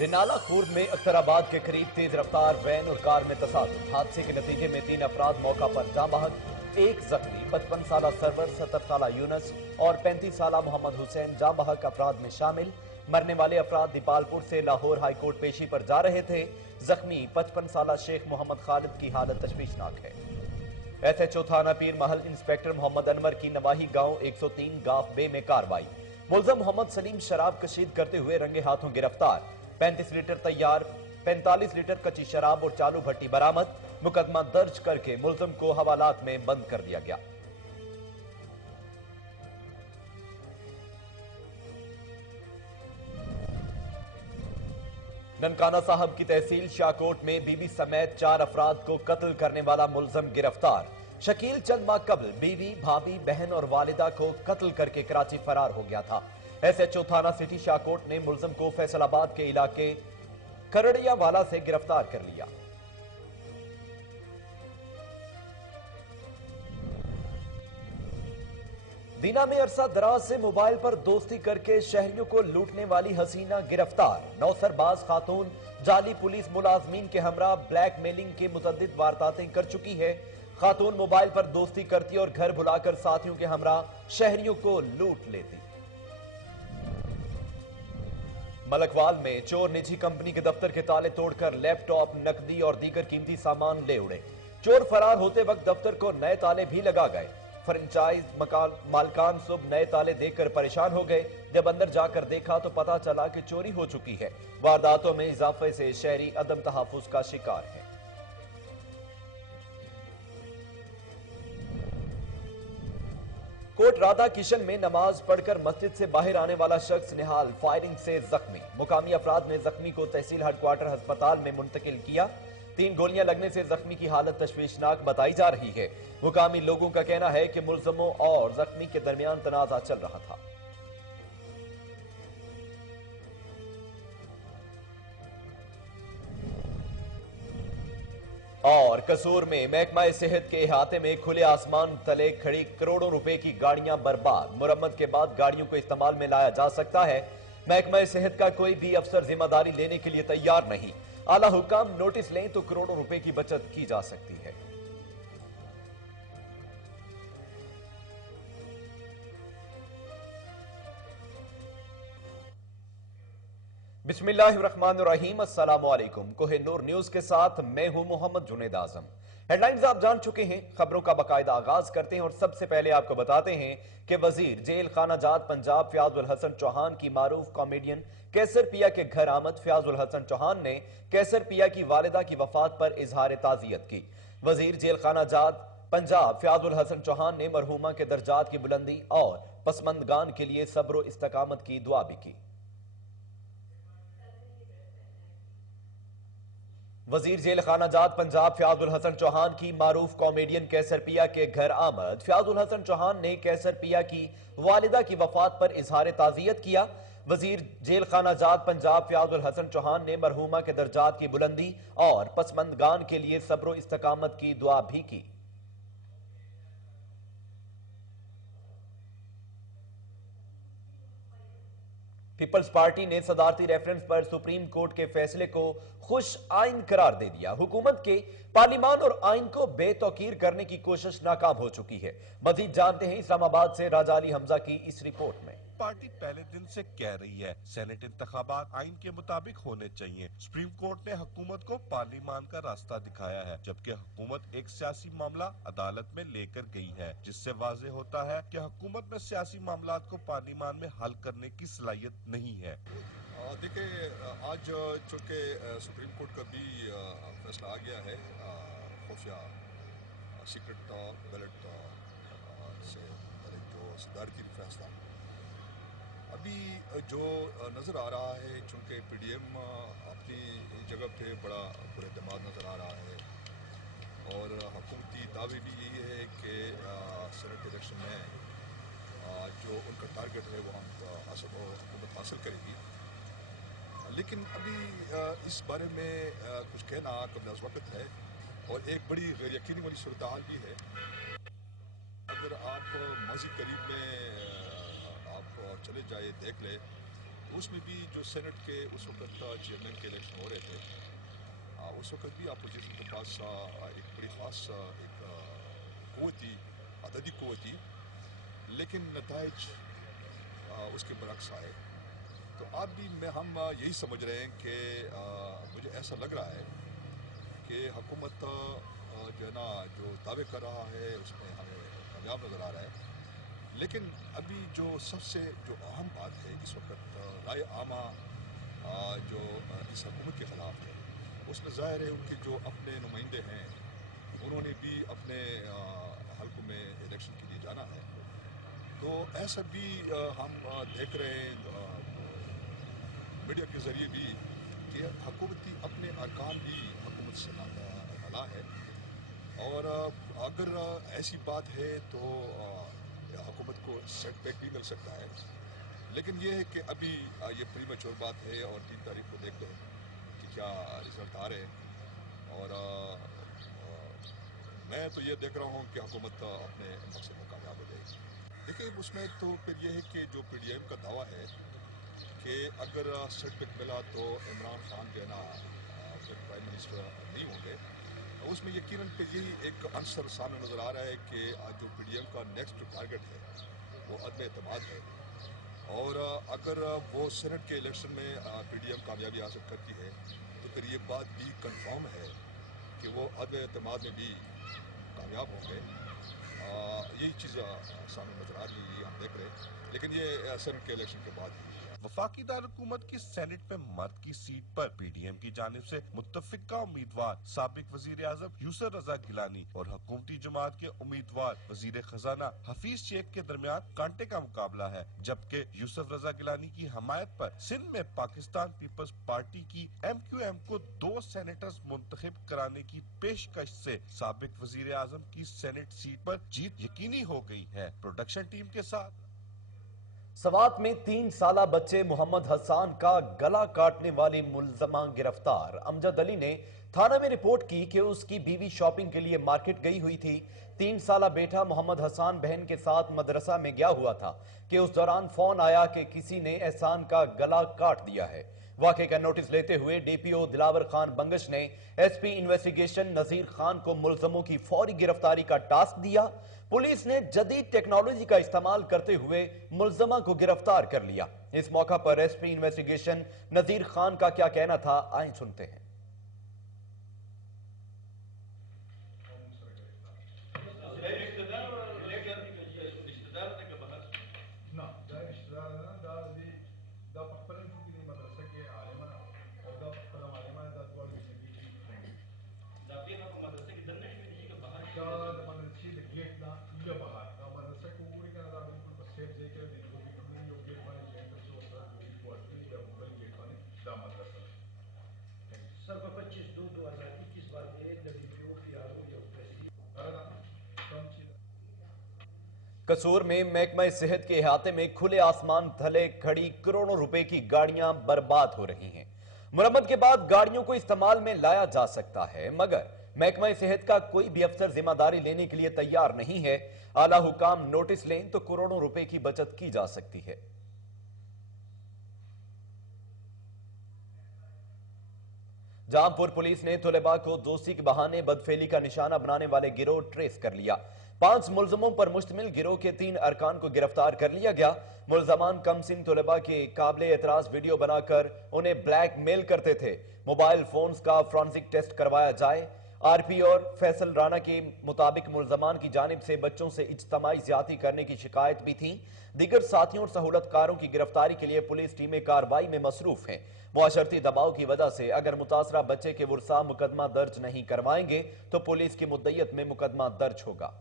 رنالہ خورد میں اختر آباد کے قریب تیز رفتار وین اور کار میں تصادم۔ حادثے کے نتیجے میں 3 افراد موقع پر جاں بحق، 1 زخمی۔ 55 سالہ سرور، 70 سالہ یونس اور 35 سالہ محمد حسین جاں بحق افراد میں شامل۔ مرنے والے افراد دیپالپور سے لاہور ہائی کورٹ پیشی پر جا رہے تھے۔ زخمی 55 سالہ شیخ محمد خالد کی حالت تشویشناک ہے۔ ایس ایچ او تھانہ پیر محل انسپیکٹر محمد انور کی نواحی گاؤں 103 گاف بے میں کارروائی۔ ملزم محمد سلیم شراب کشید کرتے ہوئے رنگے ہاتھوں گرفتار۔ 35 لیٹر تیار 45 لیٹر کچی شراب اور چالو بھٹی برآمد۔ مقدمہ درج کر کے ملزم کو حوالات میں بند کر دیا گیا۔ ننکانہ صاحب کی تحصیل شاہکوٹ میں بیوی سمیت 4 افراد کو قتل کرنے والا ملزم گرفتار۔ شکیل چند ماہ قبل بیوی، بھابی، بہن اور والدہ کو قتل کر کے کراچی فرار ہو گیا تھا۔ ایس ایچ او تھانہ سٹی شاہکوٹ نے ملزم کو فیصل آباد کے علاقے کھرڑیا والا سے گرفتار کر لیا۔ دینا میں عرصہ دراز سے موبائل پر دوستی کر کے شہریوں کو لوٹنے والی حسینہ گرفتار۔ نوسر باز خاتون جعلی پولیس ملازمین کے ہمراہ بلیک میلنگ کے متعدد وارداتیں کر چکی ہے۔ خاتون موبائل پر دوستی کرتی اور گھر بلا کر ساتھیوں کے ہمراہ شہریوں کو لوٹ لیتی۔ ملکوال میں چور نجی کمپنی کے دفتر کے تالے توڑ کر لیپ ٹاپ، نقدی اور دیگر قیمتی سامان لے اڑے۔ چور فرار ہوتے وقت دفتر کو نئے تالے بھی لگا گئے۔ فرنچائز مالکان صبح نئے تالے دیکھ کر پریشان ہو گئے۔ جب اندر جا کر دیکھا تو پتا چلا کہ چوری ہو چکی ہے۔ وارداتوں میں اضافے سے شہری عدم تحفظ کا شکار ہے۔ کوٹ رادھا کشن میں نماز پڑھ کر مسجد سے باہر آنے والا شخص نہال فائرنگ سے زخمی۔ مقامی افراد نے زخمی کو تحصیل ہیڈ کوارٹر ہسپتال میں منتقل کیا۔ 3 گولیاں لگنے سے زخمی کی حالت تشویشناک بتائی جا رہی ہے۔ مقامی لوگوں کا کہنا ہے کہ ملزموں اور زخمی کے درمیان تنازع چل رہا تھا۔ اور قصور میں محکمہ صحت کے احاطے میں کھلے آسمان تلے کھڑی کروڑوں روپے کی گاڑیاں برباد۔ مرمت کے بعد گاڑیوں کو استعمال میں لایا جا سکتا ہے۔ محکمہ صحت کا کوئی بھی افسر ذمہ داری لینے کے لیے تیار نہیں۔ اعلیٰ حکام نوٹس لیں تو کروڑوں روپے کی بچت کی جا سکتی ہے۔ بسم اللہ الرحمن الرحیم، السلام علیکم۔ کوہ نور نیوز کے ساتھ میں ہوں محمد جنید اعظم۔ ہیڈ لائنز آپ جان چکے ہیں، خبروں کا باقاعدہ آغاز کرتے ہیں اور سب سے پہلے آپ کو بتاتے ہیں کہ وزیر جیل خانہ جات پنجاب فیاض الحسن چوہان کی معروف کامیڈین کیسر پیا کے گھر آمد۔ فیاض الحسن چوہان نے کیسر پیا کی والدہ کی وفات پر اظہار تعزیت کی۔ وزیر جیل خانہ جات پنجاب فیاض الحسن چوہان نے مرحومہ کے درجات کی بلندی اور پسماندگان کے لیے صبر و استقامت کی دعا بھی کی۔ وزیر جیل خانہ جات پنجاب فیاض الحسن چوہان کی معروف کامیڈین کیسر پیا کے گھر آمد۔ فیاض الحسن چوہان نے کیسر پیا کی والدہ کی وفات پر اظہار تعزیت کیا۔ وزیر جیل خانہ جات پنجاب فیاض الحسن چوہان نے مرحومہ کے درجات کی بلندی اور پسماندگان کے لیے صبر و استقامت کی دعا بھی کی۔ پیپلز پارٹی نے صدارتی ریفرنس پر سپریم کورٹ کے فیصلے کو خوش آئین قرار دے دیا۔ حکومت کے پارلیمان اور آئین کو بے توقیر کرنے کی کوشش ناکام ہو چکی ہے۔ مزید جانتے ہیں اسلام آباد سے راجہ علی حمزہ کی اس رپورٹ میں۔ پارٹی پہلے دن سے کہہ رہی ہے سینٹ انتخابات آئین کے مطابق ہونے چاہیے۔ سپریم کورٹ نے حکومت کو پارلیمان کا راستہ دکھایا ہے، جبکہ حکومت ایک سیاسی معاملہ عدالت میں لے کر گئی ہے، جس سے واضح ہوتا ہے کہ حکومت میں سیاسی معاملات کو پارلیمان میں حل کرنے کی صلاحیت نہیں ہے۔ دیکھیں، آج چونکہ سپریم کورٹ کا بھی فیصلہ آ گیا ہے خفیہ سیکرٹ بیلٹ سے جو صدارتی فیصلہ ابھی جو نظر آ رہا ہے، چونکہ پی ڈی ایم اپنی جگہ پہ بڑا پراعتماد نظر آ رہا ہے اور حکومتی دعوے بھی یہی ہے کہ سینٹ الیکشن میں جو ان کا ٹارگٹ ہے وہ حکومت حاصل کرے گی، لیکن ابھی اس بارے میں کچھ کہنا قبل از وقت ہے اور ایک بڑی غیر یقینی والی صورتحال بھی ہے۔ اگر آپ ماضی قریب میں آپ چلے جائے دیکھ لیں उसमें भी जो सेनेट के उस वक्त चेयरमैन के इलेक्शन हो रहे थे, उस वक्त भी अपोजिशन के पास एक बड़ी ख़ास एक क़ुव्वत थी, अददी क़ुव्वत थी, लेकिन नताइज उसके बरक्स आए। तो अब भी हम यही समझ रहे हैं कि मुझे ऐसा लग रहा है कि हुकूमत जो है ना जो दावे कर रहा है उसमें हमें कामयाब नज़र आ रहा है। लेकिन अभी जो सबसे जो अहम बात है इस वक्त राय आमा जो इस हुकूमत के ख़िलाफ़ है, उसमें ज़ाहिर है उनके जो अपने नुमाइंदे हैं उन्होंने भी अपने हल्कों में इलेक्शन के लिए जाना है। तो ऐसा भी हम देख रहे हैं मीडिया के ज़रिए भी कि हुकूमती अपने अरकान भी हुकूमत से नाला है, और अगर ऐसी बात है तो हुकूमत को सेटबैक भी मिल सकता है। लेकिन ये है कि अभी ये प्रीमेच्योर बात है और 3 तारीख को देखते हैं कि क्या रिजल्ट आ रहे हैं। और मैं तो ये देख रहा हूँ कि हुकूमत अपने मकसद में कामयाब हो जाएगी। देखिए उसमें तो फिर ये है कि जो PDM का दावा है कि अगर सेटबैक मिला तो इमरान खान जो है ना फिर प्राइम मिनिस्टर नहीं होंगे, तो उसमें यकीनन पे यही एक आंसर सामने नज़र आ रहा है कि जो PDM का नेक्स्ट टारगेट है वो अदम एतमाद है। और अगर वो सेनेट के इलेक्शन में PDM कामयाबी हासिल करती है तो फिर ये बात भी कंफर्म है कि वो अदम एतमाद में भी कामयाब होंगे। यही चीज़ सामने नज़र आ रही है, ये हम देख रहे हैं। लेकिन ये सेनेट के इलेक्शन के बाद ही वफाकी दारुल-हुकूमत की सेनेट में मर्द की सीट पर PDM की जानिब से मुत्तफिका उम्मीदवार साबिक वजीर आजम यूसुफ रजा गिलानी और हुकूमती जमात के उम्मीदवार वजीर खजाना हफीज शेख के दरमियान कांटे का मुकाबला है, जबकि यूसुफ रजा गिलानी की हमायत पर सिंध में पाकिस्तान पीपल्स पार्टी की MQM को 2 सेनेटर्स मुंतखब कराने की पेशकश से साबिक वजीर आजम की सेनेट सीट पर जीत यकीनी हो गई है। प्रोडक्शन टीम के साथ सवात में 3 साला बच्चे मोहम्मद हसन का गला काटने वाली मुलजमा गिरफ्तार। अमजद अली ने थाना में रिपोर्ट की कि उसकी बीवी शॉपिंग के लिए मार्केट गई हुई थी। 3 साला बेटा मोहम्मद हसन बहन के साथ मदरसा में गया हुआ था कि उस दौरान फोन आया कि किसी ने एहसान का गला काट दिया है। वाक़े का नोटिस लेते हुए DPO दिलावर खान बंगश ने SP इन्वेस्टिगेशन नजीर खान को मुलजमों की फौरी गिरफ्तारी का टास्क दिया। पुलिस ने जदीद टेक्नोलॉजी का इस्तेमाल करते हुए मुलजमा को गिरफ्तार कर लिया। इस मौका पर SP इन्वेस्टिगेशन नजीर खान का क्या कहना था, आइए सुनते हैं। कसूर में महकमा सेहत के अहाते में खुले आसमान तले खड़ी करोड़ों रुपए की गाड़ियां बर्बाद हो रही हैं। मुरम्मत के बाद गाड़ियों को इस्तेमाल में लाया जा सकता है, मगर महकमा सेहत का कोई भी अफसर जिम्मेदारी लेने के लिए तैयार नहीं है। आला हुकाम नोटिस लें तो करोड़ों रुपए की बचत की जा सकती है। जहांपुर पुलिस ने तलबा को दोस्ती के बहाने बदफेली का निशाना बनाने वाले गिरोह ट्रेस कर लिया। 5 मुलजमों पर मुश्तमिल गिरोह के 3 अरकान को गिरफ्तार कर लिया गया। मुलजमान कमसिन तलबा के काबिल एतराज वीडियो बनाकर उन्हें ब्लैक मेल करते थे। मोबाइल फोन्स का फॉरेंसिक टेस्ट करवाया जाए। RP और फैसल राना के मुताबिक मुलजमान की जानिब से बच्चों से इज्तमाई ज्यादती करने की शिकायत भी थी। दीगर साथियों और सहूलतकारों की गिरफ्तारी के लिए पुलिस टीमें कार्रवाई में मसरूफ हैं। मुआशरती दबाव की वजह से अगर मुतासरा बच्चे के वुरसा मुकदमा दर्ज नहीं करवाएंगे तो पुलिस की मुद्दत में मुकदमा दर्ज होगा।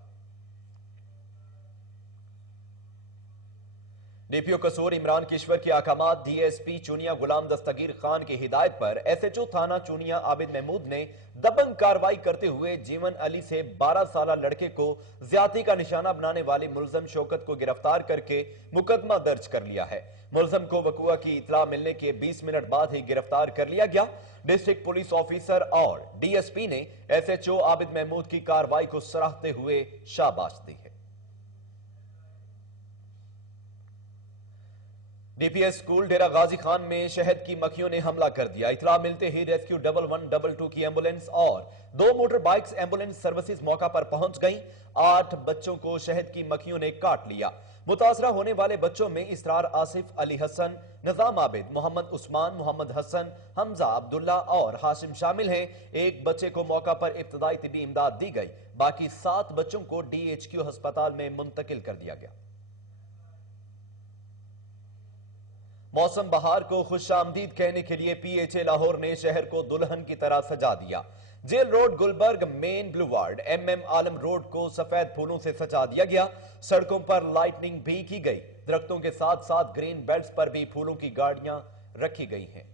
DPO कसूर इमरान किश्वर के अहकामात DSP चुनिया गुलाम दस्तगीर खान की हिदायत पर SHO थाना चुनिया आबिद महमूद ने दबंग कार्रवाई करते हुए जीवन अली से 12 साला लड़के को ज्यादती का निशाना बनाने वाले मुलजम शौकत को गिरफ्तार करके मुकदमा दर्ज कर लिया है। मुलजम को वकुआ की इतला मिलने के 20 मिनट बाद ही गिरफ्तार कर लिया गया। डिस्ट्रिक्ट पुलिस ऑफिसर और DSP ने SHO आबिद महमूद की कार्रवाई को सराहते हुए शाबाश दी है। डीपीएस स्कूल डेरा गाजी खान में शहद की मक्खियों ने हमला कर दिया। इतला मिलते ही रेस्क्यू 1112 की एम्बुलेंस और 2 मोटर बाइक्स एम्बुलेंस सर्विसेज मौका पर पहुंच गईं। 8 बच्चों को शहद की मक्खियों ने काट लिया। मुतासरा होने वाले बच्चों में इसरार आसिफ, अली हसन, निजाम आबिद, मोहम्मद उस्मान, मोहम्मद हसन, हमजा, अब्दुल्ला और हाशिम शामिल हैं। एक बच्चे को मौका पर इब्तदाई तिब्बी इमदाद दी गई। बाकी 7 बच्चों को डीएचक्यू अस्पताल में मुंतकिल कर दिया गया। मौसम बहार को खुशामदीद कहने के लिए पीएचए लाहौर ने शहर को दुल्हन की तरह सजा दिया। Jail road, Gulbarg main boulevard, MM Alam road को सफेद फूलों से सजा दिया गया। सड़कों पर लाइटनिंग भी की गई। दरख्तों के साथ साथ ग्रीन बेल्ट्स पर भी फूलों की गाड़ियां रखी गई हैं।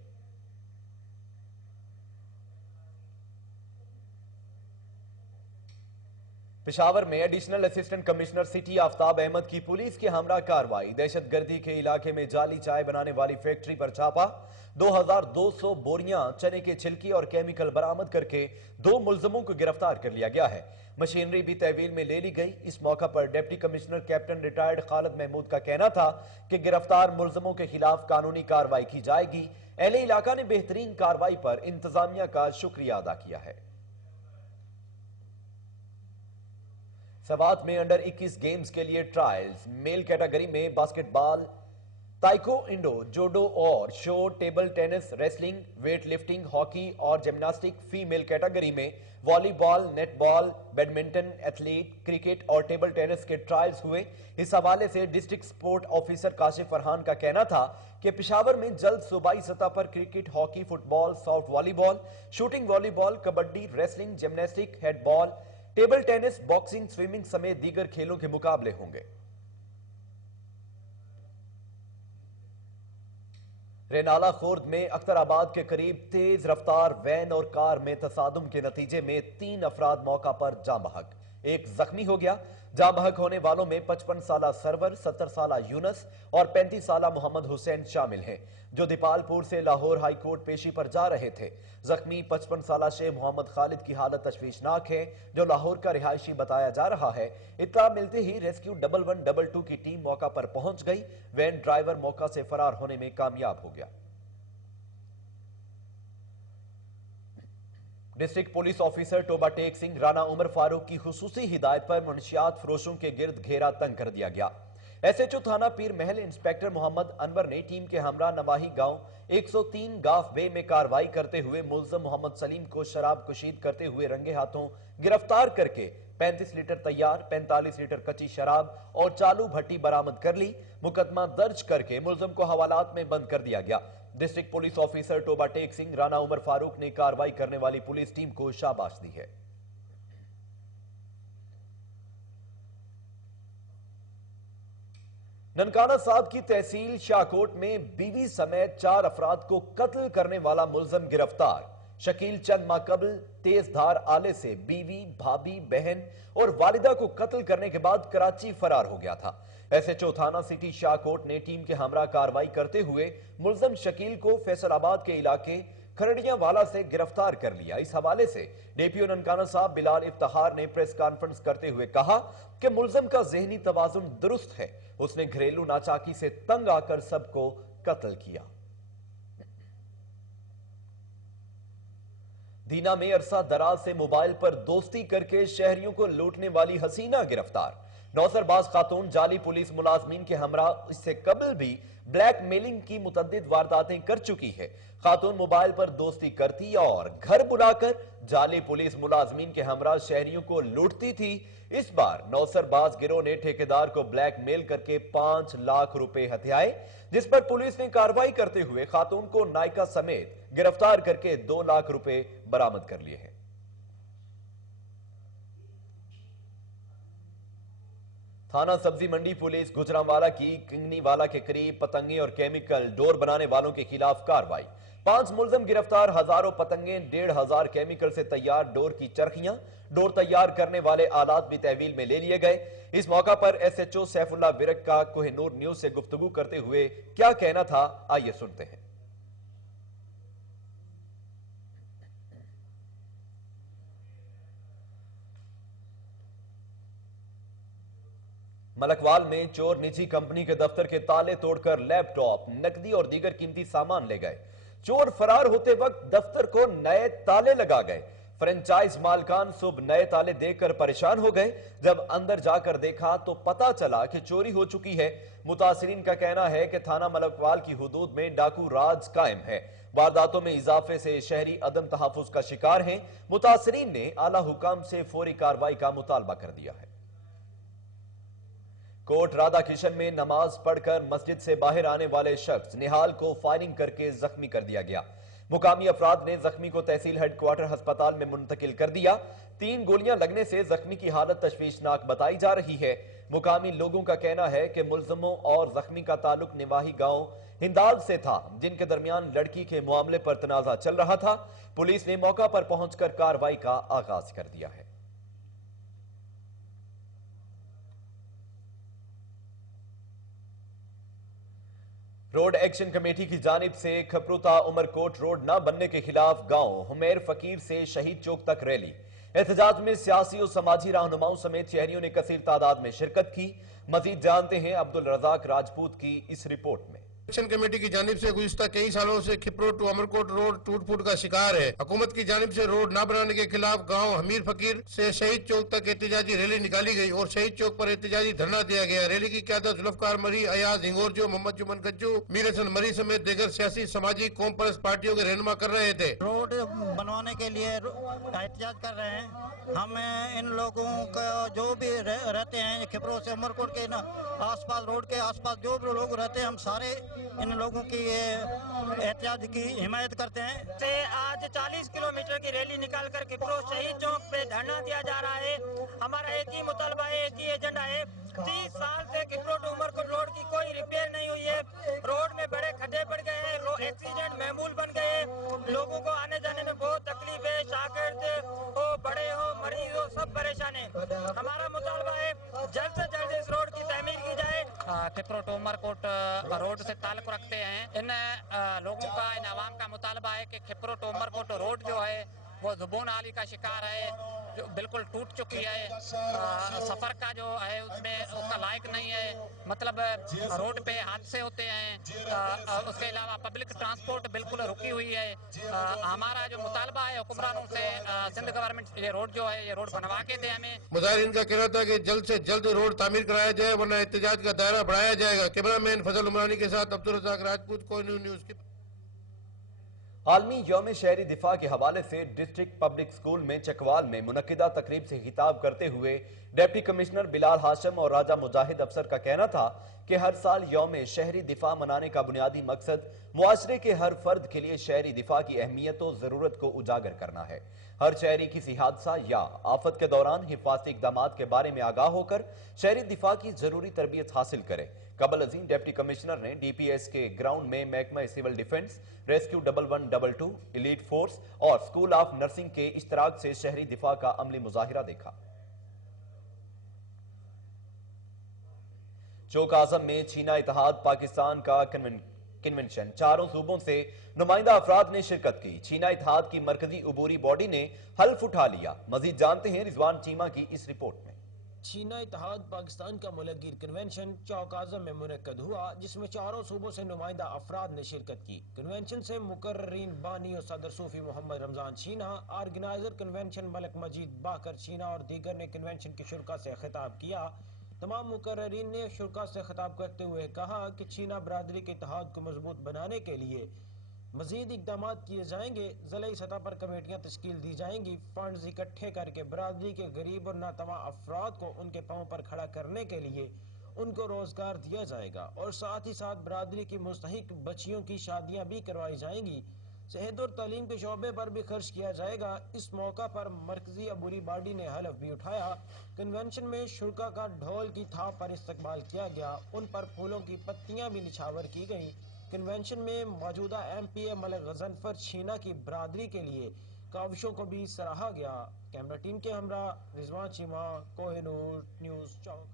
पेशावर में additional assistant commissioner city Aftab Ahmad की पुलिस के हमरा कार्रवाई। दहशतगर्दी के इलाके में जाली चाय बनाने वाली फैक्ट्री पर छापा। 2200 बोरियां चने के छिलकी और केमिकल बरामद करके 2 मुलजमों को गिरफ्तार कर लिया गया है। मशीनरी भी तहवील में ले ली गई। इस मौका पर deputy commissioner captain retired Khalid Mahmood का कहना था कि गिरफ्तार मुलजमों के खिलाफ कानूनी कार्रवाई की जाएगी। अहले इलाका ने बेहतरीन कार्रवाई पर इंतजामिया का शुक्रिया अदा किया है। सवात में अंडर 21 गेम्स के लिए ट्रायल्स। मेल कैटेगरी में बास्केटबॉल, ताइको इंडो, जूडो और show, table tennis, wrestling, weight lifting, hockey और जिम्नास्टिक। फीमेल कैटेगरी में volleyball, netball, badminton, athlete, cricket और टेबल टेनिस के ट्रायल्स हुए। इस हवाले से district sport officer Kashif Farhan का कहना था कि पेशावर में जल्द सूबाई सतह पर cricket, hockey, football, soft volleyball, shooting volleyball, kabaddi, wrestling, gymnastic, handball, table tennis, boxing, swimming समेत दीगर खेलों के मुकाबले होंगे। रेनाला खुर्द में अख्तराबाद के करीब तेज रफ्तार वैन और कार में तसादुम के नतीजे में 3 अफराद मौका पर जाँ बहक, 1 जख्मी हो गया। जाँ बहक होने वालों में 55 साला सरवर, 70 साला यूनस और 35 साला मोहम्मद हुसैन शामिल हैं, जो दीपालपुर से लाहौर हाई कोर्ट पेशी पर जा रहे थे। जख्मी 55 साला शेख मोहम्मद खालिद की हालत तशवीशनाक है, जो लाहौर का रिहायशी बताया जा रहा है। इत्तला मिलते ही रेस्क्यू 1112 की टीम मौका पर पहुंच गई। वैन ड्राइवर मौका से फरार होने में कामयाब हो गया। District police officer Toba Tek Singh Rana Umar Farooq की खुसूसी हिदायत पर मुनशियात फरोशों के गिर्द घेरा तंग कर दिया गया। एसएचओ थाना पीर महल इंस्पेक्टर मोहम्मद अनवर ने टीम के हमरा नवाही गांव 103 गाफ बे में कार्रवाई करते हुए मुलजम मोहम्मद सलीम को शराब कुशीद करते हुए रंगे हाथों गिरफ्तार करके 35 लीटर तैयार, 45 लीटर कच्ची शराब और चालू भट्टी बरामद कर ली। मुकदमा दर्ज करके मुलजम को हवालात में बंद कर दिया गया। District police officer Toba Tek Singh Rana Umar Farooq ने कार्रवाई करने वाली पुलिस टीम को शाबाश दी है। ननकाना साहब की तहसील शाहकोट में बीवी समेत 4 अफराद को कत्ल करने वाला मुलजम गिरफ्तार। शकील चंद माह कबल तेज धार आले से बीवी, भाभी, बहन और वालिदा को कत्ल करने के बाद कराची फरार हो गया था। एसएचओ थाना सिटी शाहकोट ने टीम के हमरा कार्रवाई करते हुए मुलजम शकील को फैसलाबाद के इलाके खरड़ियावाला से गिरफ्तार कर लिया। इस हवाले से डीपीओ ननकाना साहब बिलाल इफ्तिखार ने प्रेस कॉन्फ्रेंस करते हुए कहा कि मुलजम का ज़हनी तवाजुन दुरुस्त है। उसने घरेलू नाचाकी से तंग आकर सबको कत्ल किया। दीना में अरसा दराज से मोबाइल पर दोस्ती करके शहरियों को लूटने वाली हसीना गिरफ्तार। नौसरबाज खातून जाली पुलिस मुलाजमीन के हमरा इससे कबल भी ब्लैक मेलिंग की मुतद्दिद वारदातें कर चुकी है। खातून मोबाइल पर दोस्ती करती और घर बुलाकर जाली पुलिस मुलाजमीन के हमरा शहरियों को लूटती थी। इस बार नौसरबाज गिरोह ने ठेकेदार को ब्लैक मेल करके 5 लाख रुपए हथियाए, जिस पर पुलिस ने कार्रवाई करते हुए खातून को नायका समेत गिरफ्तार करके 2 लाख रुपए बरामद कर लिए हैं। थाना सब्जी मंडी पुलिस गुजरांवाला की किंगनीवाला के करीब पतंगे और केमिकल डोर बनाने वालों के खिलाफ कार्रवाई। 5 मुलजम गिरफ्तार। हजारों पतंगे, 1,500 केमिकल से तैयार डोर की चरखियां, डोर तैयार करने वाले आलात भी तहवील में ले लिए गए। इस मौका पर एसएचओ सैफुल्लाह विरक का कोहिनूर न्यूज से गुफ्तगू करते हुए क्या कहना था, आइए सुनते हैं। मलकवाल में चोर निजी कंपनी के दफ्तर के ताले तोड़कर लैपटॉप, नकदी और दीगर कीमती सामान ले गए। चोर फरार होते वक्त दफ्तर को नए ताले लगा गए। फ्रेंचाइज मालकान सुबह नए ताले देखकर परेशान हो गए। जब अंदर जाकर देखा तो पता चला कि चोरी हो चुकी है। मुतासिरीन का कहना है कि थाना मलकवाल की हुदूद में डाकू राज कायम है। वारदातों में इजाफे से शहरी अदम तहफ्फुज का शिकार हैं। मुतासिरीन ने आला हुकाम से फौरी कार्रवाई का मुतालबा कर दिया है। कोट राधा किशन में नमाज पढ़कर मस्जिद से बाहर आने वाले शख्स निहाल को फायरिंग करके जख्मी कर दिया गया। मुकामी अफराद ने जख्मी को तहसील हेडक्वार्टर अस्पताल में मुंतकिल कर दिया। 3 गोलियां लगने से जख्मी की हालत तशवीशनाक बताई जा रही है। मुकामी लोगों का कहना है कि मुल्जमों और जख्मी का ताल्लुक निवाही गांव हिंदाल से था, जिनके दरमियान लड़की के मामले पर तनाजा चल रहा था। पुलिस ने मौका पर पहुंचकर कार्रवाई का आगाज कर दिया है। रोड एक्शन कमेटी की जानिब से खपरूता उमरकोट रोड न बनने के खिलाफ गांव हुमैर फकीर से शहीद चौक तक रैली। एहतजाज में सियासी और समाजी रहनुमाओं समेत शहरियों ने कसीर तादाद में शिरकत की। मजीद जानते हैं अब्दुल रज़ाक राजपूत की इस रिपोर्ट में। एक्शन कमेटी की जानिब से गुज़िश्ता कई सालों से खिपरो टू अमरकोट रोड टूट फूट का शिकार है। हुकूमत की जानिब से रोड न बनाने के खिलाफ गांव हमीर फकीर से शहीद चौक तक एहतजाजी रैली निकाली गई और शहीद चौक पर एहतजाजी धरना दिया गया। रैली की क़यादत जुल्फ़कार मरी, अयाज हिंगोरजो, मोहम्मद जुमन गज्जू, मीर हसन मरी समेत दीगर सियासी समाजी कौम परस्त पार्टियों के रहनुमा कर रहे थे। रोड बनवाने के लिए एहतजाज कर रहे हैं। हम इन लोगों का जो भी रहते हैं खिपरो से उमरकोट के आसपास, रोड के आसपास जो भी लोग रहते हैं, हम सारे इन लोगों की एहतजाज की हिमायत करते हैं। से आज 40 किलोमीटर की रैली निकालकर खिपरो शहीद चौक पे धरना दिया जा रहा है। हमारा एक ही मुतालबा है, एक ही एजेंडा है। 30 साल से खिपरो टू उमरकोट रोड की कोई रिपेयर नहीं हुई है। रोड में बड़े खड्डे पड़ गए हैं, एक्सीडेंट महमूल बन गए। लोगों को आने जाने में बहुत तकलीफ है। शागिर्द हो, बड़े हो, मरीज हो, सब परेशान है। हमारा मुतालबा है जल्द से जल्द इस रोड की तमीर की जाए। खिपरो टू उमरकोट रोड से ताल्लुक रखते हैं। इन लोगों का, इन आवाम का मुतालबा है कि खिपरो टू उमरकोट रोड जो है वो जुबून आली का शिकार है, जो बिल्कुल टूट चुकी है। सफर का जो है उसमें उसका लायक नहीं है। मतलब रोड पे हादसे होते हैं। उसके अलावा पब्लिक ट्रांसपोर्ट बिल्कुल रुकी हुई है। हमारा जो मुतालबा है हुक्मरानों से, सिंध गवर्नमेंट ये रोड जो है ये रोड बनवा के दे हमें। मुजाहिरीन का कहना था कि जल्द से जल्द रोड तामीर कराया जाए वरना एहतजाज का दायरा बढ़ाया जाएगा। कैमरामैन फजल उमरानी के साथ अब्दुल रज़ाक राजपूत, कोहिनूर न्यूज़ की। आलमी यौम शहरी दिफा के हवाले से डिस्ट्रिक्ट पब्लिक स्कूल में चकवाल में मुनक्किदा तकरीब से खिताब करते हुए डिप्टी कमिश्नर बिलाल हाशिम और राजा मुजाहिद अफसर का कहना था कि हर साल यौम शहरी दिफा मनाने का बुनियादी मकसद मुआशरे के हर फर्द के लिए शहरी दिफा की अहमियत और ज़रूरत को उजागर करना है। हर शहरी किसी हादसा या आफत के दौरान हिफाजती इक़दामात के बारे में आगाह होकर शहरी दिफा की ज़रूरी तरबियत हासिल करे। कबल अजीम डिप्टी कमिश्नर ने DPS के ग्राउंड में महकमा civil defence, rescue 1122, elite force और स्कूल ऑफ नर्सिंग के इश्तराक से शहरी दिफा का अमली मुजाहिरा देखा। चौक आजम में छीना इत्तेहाद पाकिस्तान का कन्वेंशन, चारों सूबों से नुमाइंदा अफराद ने शिरकत की। छीना इत्तेहाद की मरकजी उबूरी बॉडी ने हल्फ उठा लिया। मजीद जानते हैं रिजवान चीमा की इस रिपोर्ट में। छीना इत्तेहाद पाकिस्तान का मुलग्गिर कन्वेंशन चौक आजम में मुनक्कद हुआ, जिसमें चारों सूबों से नुमाइंदा अफराद ने शिरकत की। कन्वेंशन से मुकर्रीन बानी और सदर सूफी मोहम्मद रमजान छीना, ऑर्गेनाइजर कन्वेंशन मलक मजीद बाकर छीना और दीगर ने कन्वेंशन के शुरा से खिताब किया। तमाम मुकर्रीन ने शुरा से खिताब करते हुए कहा कि छीना बरादरी के इत्तेहाद को मजबूत बनाने के लिए मजीद इकदाम किए जाएंगे। ज़िलाई सतह पर कमेटियाँ तश्कील दी जाएंगी। फंड्स इकट्ठे करके बरादरी के गरीब और नातवा अफराद को उनके पाँव पर खड़ा करने के लिए उनको रोज़गार दिया जाएगा और साथ ही साथ बरादरी की मुस्तहिक बच्चियों की शादियाँ भी करवाई जाएंगी। सेहत और तालीम के शोबे पर भी खर्च किया जाएगा। इस मौका पर मरकजी अबूरी बॉडी ने हलफ भी उठाया। कन्वेंशन में शुरा का ढोल की थाप पर इस्तकबाल किया गया, उन पर फूलों की पत्तियाँ भी निछावर की गईं। कन्वेंशन में मौजूदा MPA मलिक गजनफर छीना की बरादरी के लिए काविशों को भी सराहा गया। कैमरा टीम के हमरा रिजवान चीमा, कोहिनूर न्यूज़ चौक।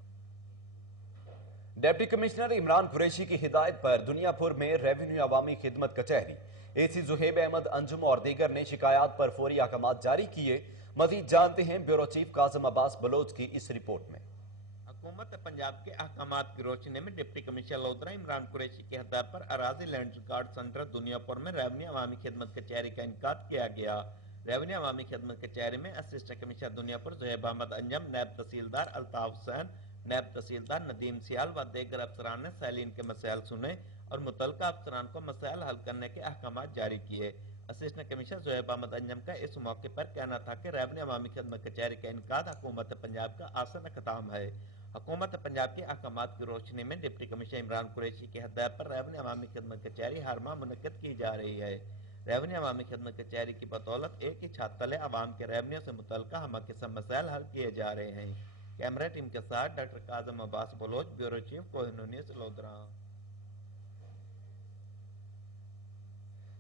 डिप्टी कमिश्नर इमरान कुरैशी की हिदायत पर दुनियापुर में रेवेन्यू अवामी खिदमत कचहरी, AC जुहेब अहमद अंजुम और दीगर ने शिकायत पर फौरी अहकामात जारी किए। मजीद जानते हैं ब्यूरो चीफ कासिम अब्बास बलोच की इस रिपोर्ट में। حکومت پنجاب کے احکامات کی روشنی میں ڈپٹی کمشنر لودھرا عمران قریشی کے ہدایت پر اراضی لینڈ ریکارڈ سینٹر دنیا پور میں ریونیو عوامی خدمت کچہری کا انعقاد کیا گیا۔ ریونیو عوامی خدمت کچہری میں اسسٹنٹ کمشنر دنیا پور زہیب احمد انجم، نیب تحصیلدار الطاف حسین، نیب تحصیلدار ندیم سیال و دیگر افسران نے سائلین کے مسائل سنے اور متعلقہ افسران کو مسائل حل کرنے کے احکامات جاری کیے۔ اسسٹنٹ کمشنر زہیب احمد انجم کا اس موقع پر کہنا تھا کہ ریونیو عوامی خدمت کچہری کا انعقاد حکومت پنجاب کا آسن اقدام ہے۔ حکومت پنجاب کے احکامات کی روشنی میں ڈپٹی کمشنر عمران قریشی کی ہدایت پر ریونیو عوامی خدمت کچہری ہر ماہ منعقد کی جا رہی ہے۔ ریونیو عوامی خدمت کچہری کی بدولت ایک ہی چھت تلے عوام کے ریونیو سے متعلقہ ہمہ قسم مسائل حل کیے جا رہے ہیں۔ کیمرہ ٹیم کے ساتھ doctor Kazim Abbas Baloch, bureau chief Koh Noor news, Lodhran.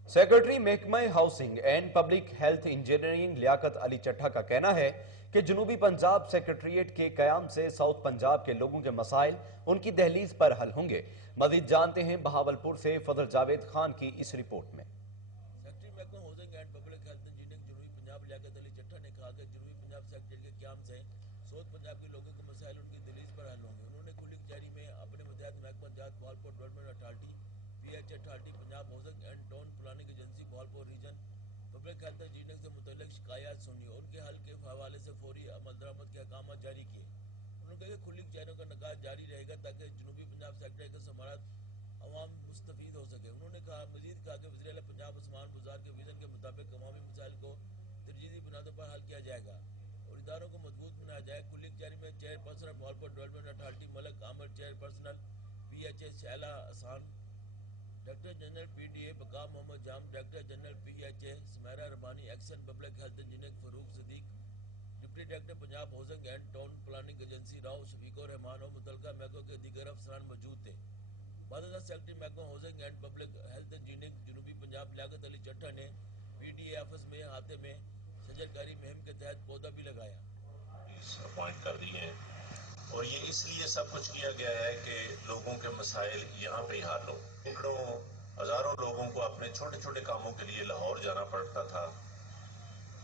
Secretary محکمہ housing and public health engineering Liaquat Ali Chattha کا کہنا ہے کہ جنوبی پنجاب سیکرٹریٹ کے قیام سے ساؤتھ پنجاب کے لوگوں کے مسائل ان کی دہلیز پر حل ہوں گے۔ مزید جانتے ہیں بہاولپور سے فضل جاوید خان کی اس رپورٹ میں۔ سیکرٹری محکمہ housing and public health engineering جنوبی پنجاب لیاقت علی چٹھا نے کہا کہ جنوبی پنجاب سیکرٹریٹ کے قیام سے ساؤتھ پنجاب کے لوگوں کے مسائل ان کی دہلیز پر حل ہوں گے۔ انہوں نے کھلی کچہری میں اپنے متحد محکمہ جات Bahawalpur development authority PH authority, Punjab housing and town planning agency Bahawalpur region, public health engineering سے متعلق شکایات سنی اور ان کے حل کے حوالے سے فوری عمل درآمد کے احکامات جاری کیے۔ انہوں نے کہا کہ کھلی کچہریوں کا انعقاد جاری رہے گا تاکہ جنوبی پنجاب سیکرٹریٹ کے ثمرات عوام مستفید ہو سکے۔ انہوں نے مزید کہا کہ وزیر اعلیٰ پنجاب عثمان بزار کے ویژن کے مطابق عوامی مسائل کو ترجیحی بنیادوں پر حل کیا جائے گا اور اداروں کو مضبوط بنایا جائے۔ کھلی کچہری میں chair person Bahawalpur development authority Malik Amir, chair personal PHA Sheila Ahsan, director general PDA Baqa Muhammad Jam, director general PHA Samira Rabbani, action public health engineering Farogh Siddique, deputy director Punjab housing and town planning agency Rao Shafiq ur Rahman اور متعلقہ محکموں کے دیگر افسران موجود تھے۔ بعد ازاں سیکرٹری محکمہ housing and public health engineering جنوبی پنجاب لیاقت علی چٹھا نے PDA آفس میں احاطے میں شجرکاری مہم کے تحت پودا بھی لگایا۔ اپوائنٹ کر دی ہیں اور یہ اس لیے سب کچھ کیا گیا ہے کہ لوگوں کے مسائل یہاں پہ ہی حل ہو۔ سینکڑوں ہزاروں لوگوں کو اپنے چھوٹے چھوٹے کاموں کے لیے لاہور جانا پڑتا تھا،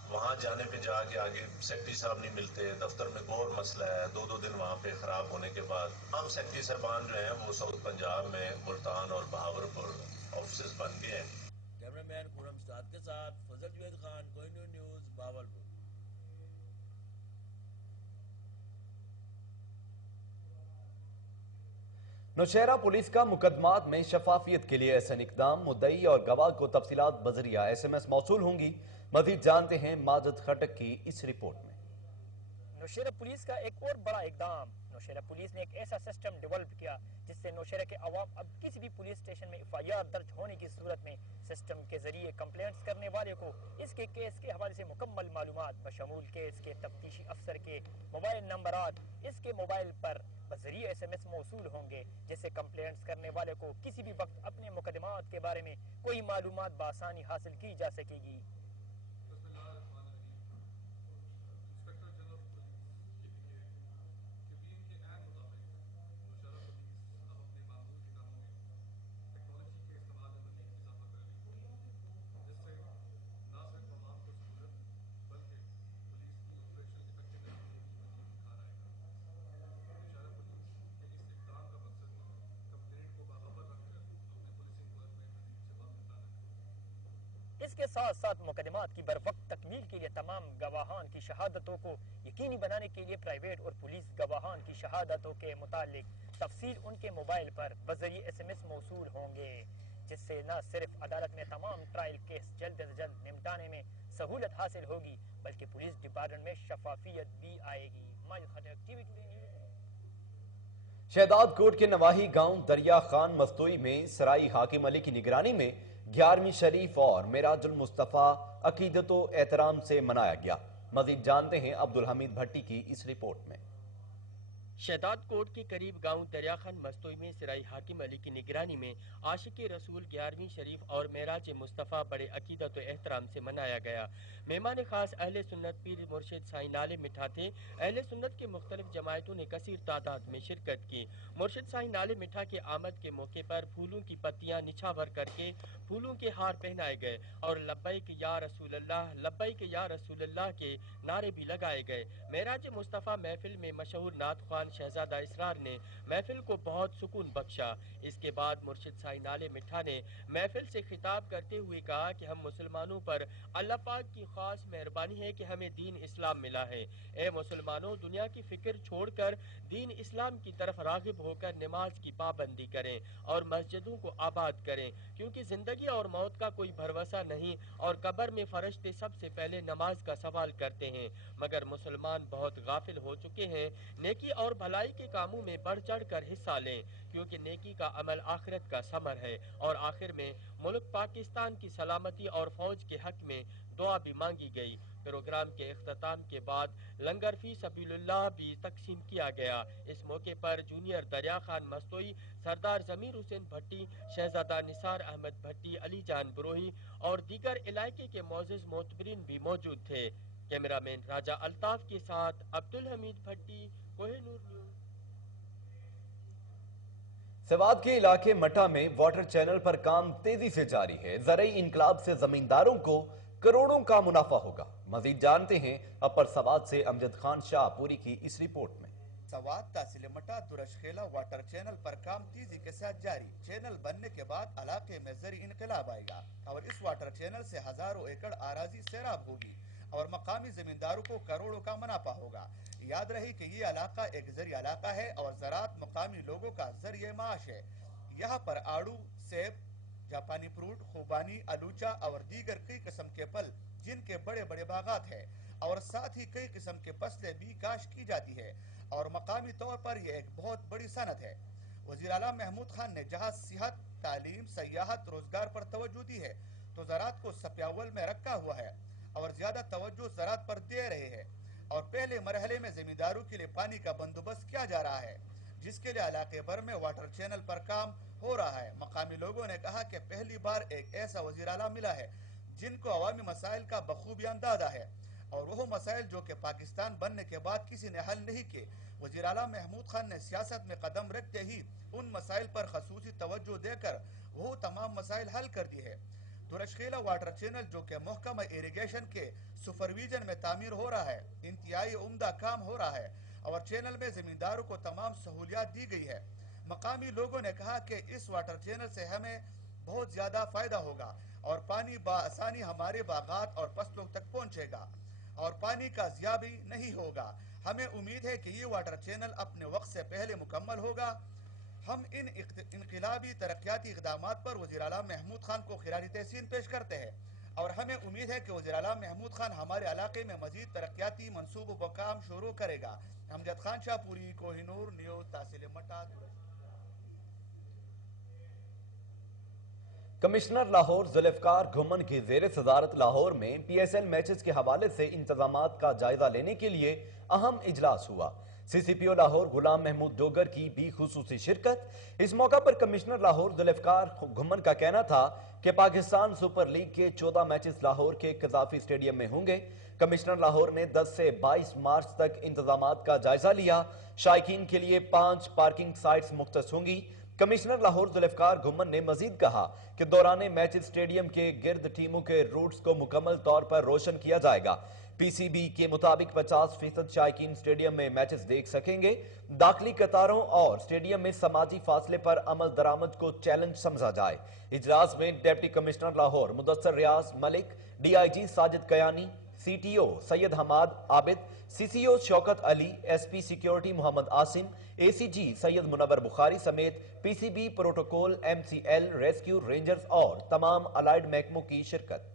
وہاں جانے پہ جا کے آگے سیکرٹری صاحب نہیں ملتے، دفتر میں اور مسئلہ ہے، 2 دن وہاں پہ خراب ہونے کے بعد عام سیکرٹری صاحبان جو ہیں وہ ساؤتھ پنجاب میں ملتان اور بہاولپور آفیسز بن گئے ہیں۔ کیمرہ مین خورم شاد کے ساتھ فضل جاوید خان، کوہ نور نیوز، بہاولپور۔ نوشہرہ پولیس کا مقدمات میں شفافیت کے لیے احسن اقدام، مدعی اور گواہ کو تفصیلات بذریعہ SMS موصول ہوں گی۔ مزید جانتے ہیں ماجد خٹک کی اس رپورٹ میں۔ نوشہرہ پولیس کا ایک اور بڑا اقدام۔ نوشہرہ پولیس نے ایک ایسا سسٹم ڈیولپ کیا جس سے نوشہرہ کے عوام اب کسی بھی پولیس اسٹیشن میں FIR درج ہونے کی صورت میں سسٹم کے ذریعے کمپلینٹس کرنے والے کو اس کے کیس کے حوالے سے مکمل معلومات بشمول کیس کے تفتیشی افسر کے موبائل نمبرات اس کے موبائل پر بذریعہ SMS موصول ہوں گے، جس سے کمپلینٹس کرنے والے کو کسی بھی وقت اپنے مقدمات کے بارے میں کوئی معلومات بآسانی حاصل کی جا سکے گی۔ اس کے ساتھ ساتھ مقدمات کی بر وقت تکمیل کے لیے تمام گواہان کی شہادتوں کو یقینی بنانے کے لیے پرائیویٹ اور پولیس گواہان کی شہادتوں کے متعلق تفصیل ان کے موبائل پر بذریعہ SMS موصول ہوں گے، جس سے نہ صرف عدالت میں تمام ٹرائل کیس جلد از جلد نمٹانے میں سہولت حاصل ہوگی بلکہ پولیس ڈپارٹمنٹ میں شفافیت بھی آئے گی۔ ماجد خٹک، TV کے لیے۔ شہداد کوٹ کے نواحی گاؤں دریا خان مستوئی میں سرائی حاکم علی کی نگرانی میں 11ویں شریف اور معراج المصطفیٰ عقیدت و احترام سے منایا گیا۔ مزید جانتے ہیں عبدالحمید بھٹی کی اس رپورٹ میں۔ شہداد کوٹ کے قریب گاؤں دریا خان مستوئی میں سرائی حاکم علی کی نگرانی میں عاشق رسول 11ویں شریف اور معراج مصطفیٰ بڑے عقیدت و احترام سے منایا گیا۔ मेहमान खास अहले सुन्नत पीर मुर्शिद साईं नाले मिठा थे। अहले सुन्नत के मुख्तलिफ जमायतों ने कसीर तादाद में शिरकत की। मुर्शिद साईं नाले मिठा के आमद के मौके पर फूलों की पत्तियां निछावर करके फूलों के हार पहनाए गए और लब्बैक या रसूल अल्लाह के नारे भी लगाए गए। मेराज मुस्तफ़ा महफिल में मशहूर नात ख्वान शहजादा इसरार ने महफिल को बहुत सुकून बख्शा। इसके बाद मुर्शिद साईं नाले मिठा ने महफिल से खिताब करते हुए कहा कि हम मुसलमानों पर अल्लाह पाक की खास मेहरबानी है कि हमें दीन इस्लाम मिला है। ए मुसलमानों, दुनिया की फिक्र छोड़कर दीन इस्लाम की तरफ रागिब होकर नमाज की पाबंदी करें और मस्जिदों को आबाद करें, क्योंकि जिंदगी और मौत का कोई भरोसा नहीं और कब्र में फरिश्ते सबसे पहले नमाज का सवाल करते हैं। मगर मुसलमान बहुत गाफिल हो चुके हैं। नेकी और भलाई के कामों में बढ़ चढ़ कर हिस्सा लें, क्योंकि नेकी का अमल आखिरत का समर है। और आखिर में मुल्क पाकिस्तान की सलामती और फौज के हक में दुआ भी मांगी गई। प्रोग्राम के इख्तिताम के बाद लंगर फी सबीलुल्लाह भी तकसीम किया गया। इस मौके पर जूनियर दरिया खान मस्तोई, सरदार जमीर हुसैन भट्टी, शहजादा निसार अहमद भट्टी, अली जान बरोही और दीगर इलाके के मोअज़्ज़िज़ मोतबरीन भी मौजूद थे। कैमरामैन राजा अल्ताफ के साथ अब्दुल हमीद भट्टी, कोहिनूर न्यूज़। सिवात के इलाके मटा में वाटर चैनल पर काम तेजी से जारी है। ज़रई इनकलाब से जमींदारों को करोड़ों का मुनाफा होगा। मजीद जानते हैं अपर सवात से अमजद खान शाहपुरी की इस रिपोर्ट में। सवात तहसील मटा दुरशखेला वाटर चैनल पर काम तेजी के साथ जारी। चैनल बनने के बाद इलाके में ज़रई इनकलाब आएगा और इस वाटर चैनल से हजारों एकड़ आराजी सैराब होगी और मकामी जमींदारों को करोड़ों का मुनाफा होगा। याद रहे कि ये इलाका एक ज़रई इलाका है और ज़राअत मकामी लोगों का ज़रिए माश है। यहाँ पर आड़ू, सेब, जापानी फ्रूट, खुबानी, अलूचा और दीगर कई किस्म के फल जिनके बड़े बड़े बागात है और साथ ही कई किस्म के फसलें भी काश की जाती है और मकामी तौर पर यह एक बहुत बड़ी सनत है। वज़ीर आला महमूद खान ने जहाँ सेहत, तालीम, सयाहत, रोजगार पर तवज्जो दी है तो ज़राअत को सप्यावल में रखा हुआ है और ज्यादा तवज्जो ज़राअत पर दे रहे हैं और पहले मरहले में जमींदारों के लिए पानी का बंदोबस्त किया जा रहा है, जिसके लिए इलाके भर में वाटर चैनल पर काम हो रहा है। मकामी लोगों ने कहा कि पहली बार एक ऐसा वज़ीर आला मिला है जिनको अवामी मसाइल का बखूबी अंदाजा है और वो मसाइल जो कि पाकिस्तान बनने के बाद किसी ने हल नहीं किए। वज़ीर आला महमूद खान ने सियासत में कदम रखते ही उन मसाइल पर खसूसी तवज्जो देकर वो तमाम मसाइल हल कर दिए है। दुरशखेला वाटर चैनल जो कि महकमा इरिगेशन के सुपरविजन में तामीर हो रहा है, इंतहाई उम्दा काम हो रहा है और चैनल में जमींदारों को तमाम सहूलियात दी गई है। मकामी लोगों ने कहा कि इस वाटर चैनल से हमें बहुत ज्यादा फायदा होगा और पानी बआसानी हमारे बागात और फसलों तक पहुंचेगा और पानी का ज़िया भी नहीं होगा। हमें उम्मीद है कि ये वाटर चैनल अपने वक्त से पहले मुकम्मल होगा। हम इन इनकलाबी तरक्याती इक़दामात पर वज़ीर आला महमूद खान को खिरानी तहसीन पेश करते हैं और हमें उम्मीद है कि वज़ीर आला महमूद खान हमारे इलाके में मजीद तरक्याती मंसूबों पर काम शुरू करेगा। अमजद खान शाहपुरी, कोहिनूर न्यूज़, तहसील मटा। कमिश्नर लाहौर जुल्फ़िकार घुमन की ज़ेर सदारत लाहौर में PSL मैचेस के हवाले से इंतजामात का जायजा लेने के लिए अहम इजलास हुआ। CCPO लाहौर गुलाम महमूद डोगर की भी खुसूसी शिरकत। इस मौका पर कमिश्नर लाहौर जुल्फ़िकार घुमन का कहना था कि पाकिस्तान सुपर लीग के 14 मैचेस लाहौर के कज़ाफी स्टेडियम में होंगे। कमिश्नर लाहौर ने 10 से 22 मार्च तक इंतजामात का जायजा लिया। शायकीन के लिए 5 पार्किंग साइट्स मुख्तस होंगी। कमिश्नर लाहौर जुल्फ़िकार घुमन ने मजीद कहा कि दौरान मैच स्टेडियम के गिर्द टीमों के रूट्स को मुकम्मल तौर पर रोशन किया जाएगा। PCB के मुताबिक 50% शायकीन स्टेडियम में मैचेस देख सकेंगे। दाखिली कतारों और स्टेडियम में समाजी फासले पर अमल दरामद को चैलेंज समझा जाए। इजलास में deputy commissioner Lahore Mudassar Riaz Malik, DIG Sajid Kayani, CTO Syed Hammad Abid, CCO Shaukat Ali, SP security Mohammad Asim, ACG Syed Munawar Bukhari समेत PCB protocol, MCL, rescue, rangers और तमाम अलाइड महकमों की शिरकत।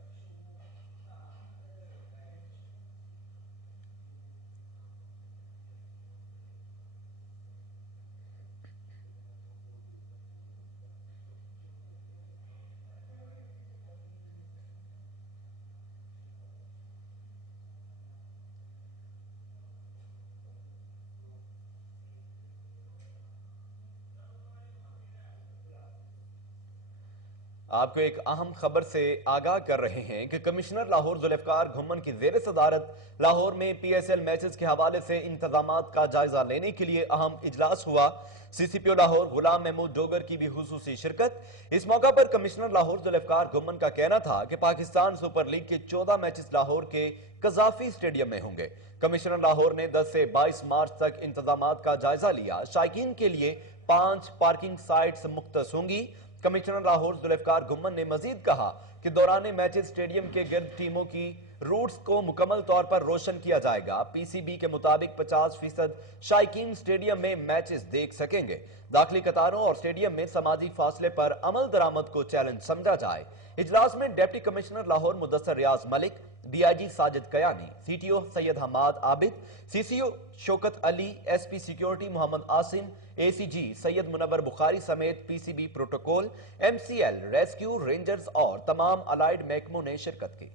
آپ کو ایک اہم خبر سے آگاہ کر رہے ہیں کہ کمشنر لاہور ذوالفقار گھمن کی زیر صدارت لاہور میں پی ایس ایل میچز کے حوالے سے انتظامات کا جائزہ لینے کے لیے اہم اجلاس ہوا۔ سی سی پی او لاہور غلام محمود ڈوگر کی بھی خصوصی شرکت۔ اس موقع پر کمشنر لاہور ذوالفقار گھمن کا کہنا تھا کہ پاکستان سپر لیگ کے 14 میچز لاہور کے قذافی اسٹیڈیم میں ہوں گے۔ کمشنر لاہور نے 10 سے 22 مارچ تک انتظامات کا جائزہ لیا۔ شائقین کے لیے 5 پارکنگ سائٹس مختص ہوں گی۔ کمشنر لاہور ذوالفقار گھمن نے مزید کہا کہ دوران میچز اسٹیڈیم کے گرد ٹیموں کی روٹس کو مکمل طور پر روشن کیا جائے گا۔ پی سی بی کے مطابق 50% شائقین اسٹیڈیم میں میچز دیکھ سکیں گے۔ داخلی قطاروں اور اسٹیڈیم میں سماجی فاصلے پر عمل درآمد کو چیلنج سمجھا جائے۔ اجلاس میں deputy commissioner Lahore Mudassar Riaz Malik, D I G Sajid Kayani, C T O Syed Hammad Abid, C C O Shaukat Ali, S P security Muhammad Asim, A C G Syed Munawar Bukhari سمیت P C B protocol, M C L, rescue, rangers اور تمام الائیڈ محکموں نے شرکت کی۔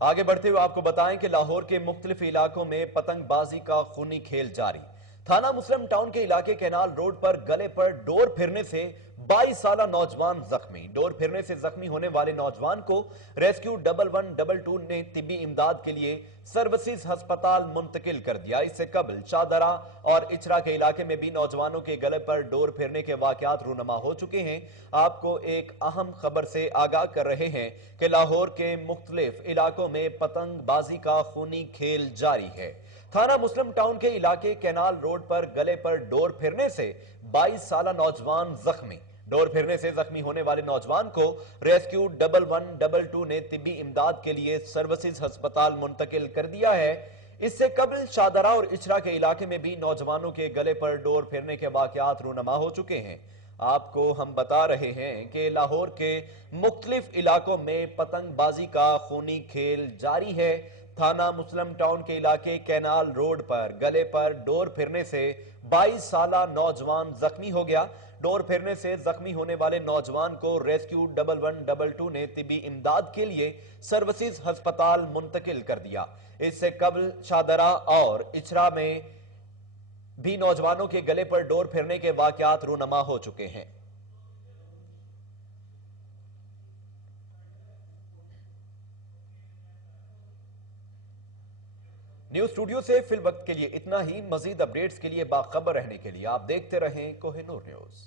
آگے بڑھتے ہوئے آپ کو بتائیں کہ لاہور کے مختلف علاقوں میں پتنگ بازی کا خونی کھیل جاری۔ تھانہ مسلم ٹاؤن کے علاقے کینال روڈ پر گلے پر ڈور پھرنے سے 22 سالہ نوجوان زخمی۔ ڈور پھرنے سے زخمی ہونے والے نوجوان کو ریسکیو 1122 نے طبی امداد کے لیے سروسز ہسپتال منتقل کر دیا۔ اس سے قبل شاہدرہ اور اچرا کے علاقے میں بھی نوجوانوں کے گلے پر ڈور پھرنے کے واقعات رونما ہو چکے ہیں۔ آپ کو ایک اہم خبر سے آگاہ کر رہے ہیں کہ لاہور کے مختلف علاقوں میں پتنگ بازی کا خونی کھیل جاری ہے۔ تھانہ مسلم ٹاؤن کے علاقے کینال روڈ پر گلے پر ڈور پھرنے سے 22 سالہ نوجوان زخمی۔ ڈور پھرنے سے زخمی ہونے والے نوجوان کو ریسکیو 1122 نے طبی امداد کے لیے سروسز ہسپتال منتقل کر دیا ہے۔ اس سے قبل شاہدرہ اور اچرا کے علاقے میں بھی نوجوانوں کے گلے پر ڈور پھرنے کے واقعات رونما ہو چکے ہیں۔ آپ کو ہم بتا رہے ہیں کہ لاہور کے مختلف علاقوں میں پتنگ بازی کا خونی کھیل جاری ہے۔ تھانہ مسلم ٹاؤن کے علاقے کینال روڈ پر گلے پر ڈور پھرنے سے 22 سالہ نوجوان زخمی ہو گیا۔ ڈور پھرنے سے زخمی ہونے والے نوجوان کو ریسکیو 1122 نے طبی امداد کے لیے سروسز ہسپتال منتقل کر دیا۔ اس سے قبل شاہدرہ اور اچرا میں بھی نوجوانوں کے گلے پر ڈور پھرنے کے واقعات رونما ہو چکے ہیں۔ نیوز اسٹوڈیو سے فی الوقت کے لیے اتنا ہی۔ مزید اپڈیٹس کے لیے باخبر رہنے کے لیے آپ دیکھتے رہیں کوہ نور نیوز۔